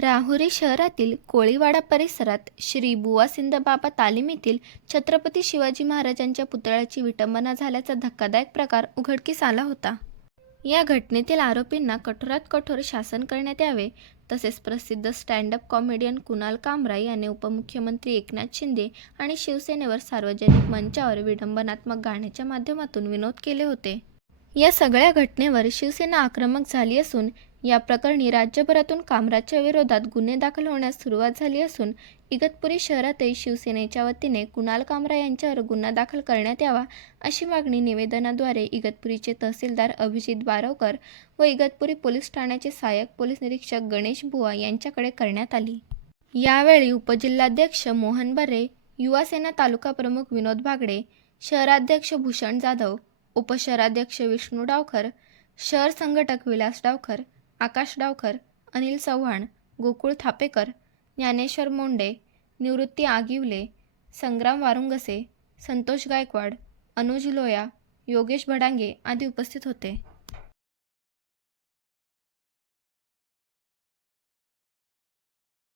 राहुरी शहरातील कोळीवाडा परिसरात श्री बुवासिंद बाबा तालीम येथील छत्रपती शिवाजी महाराजांच्या पुतळ्याची विटंबना झाल्याचा धक्कादायक प्रकार उघडकीस आला होता. या घटनेतील आरोपींना कठोरात कठोर शासन करण्यात यावे तसेच प्रसिद्ध स्टँडअप कॉमेडियन कुणाल कामरा याने उपमुख्यमंत्री एकनाथ शिंदे आणि शिवसेनेवर सार्वजनिक मंचावर विडंबनात्मक गाण्याच्या माध्यमातून विनोद केले होते. या सगळ्या घटनेवर शिवसेना आक्रमक झाली असून या प्रकरणी राज्यभरातून कामराजच्या विरोधात गुन्हे दाखल होण्यास सुरुवात झाली असून इगतपुरी शहरातही शिवसेनेच्या वतीने कुणाल कामरा यांच्यावर गुन्हा दाखल करण्यात यावा अशी मागणी निवेदनाद्वारे इगतपुरीचे तहसीलदार अभिजित बारवकर व इगतपुरी पोलीस ठाण्याचे सहाय्यक पोलीस निरीक्षक गणेश बुवा यांच्याकडे करण्यात आली. यावेळी उपजिल्हाध्यक्ष मोहन बर्रे युवासेना तालुका प्रमुख विनोद भागडे शहराध्यक्ष भूषण जाधव उपशहराध्यक्ष विष्णू डावखर शहर संघटक विलास डावखर आकाश डावकर अनिल चव्हाण गोकुळ थापेकर ज्ञानेश्वर मोंडे निवृत्ती आगिवले संग्राम वारुंगसे संतोष गायकवाड अनुज लोया योगेश भडांगे आदी उपस्थित होते.